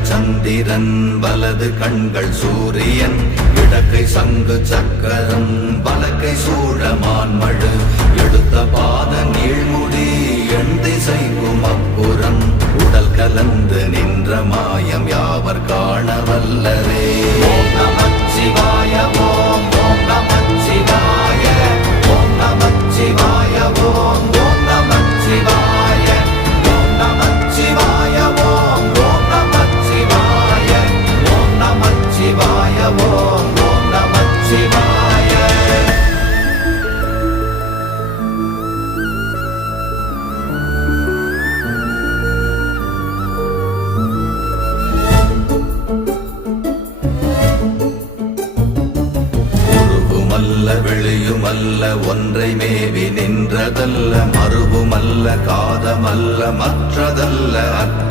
இடங்கள் சந்திரன் வலது கண்கள் சூரியன் இடக்கை சங்கு சக்கரம் வலக்கை சூழமான்மழு எடுத்த பாத நீழ்முடி எண் திசைக்கும் அப்புறம் உடல் கலந்து நின்ற மாயம் யாவர் காண வல்லரே. ஓம் நமச்சிவாய ஓம் ஓம் நமச்சிவாய ஓம் நமச்சிவாய ஓம் ஓம் நமச்சிவாய ஓம் நமச்சிவாய ஓம் ஓம் நமச்சிவாய ஓம் நமச்சிவாய ஓம் ஓம் நமச்சிவாய. வெளியுமல்ல ஒன்றை மேவி நின்றதல்ல மறுவுமல்ல காதமல்ல மற்றதல்ல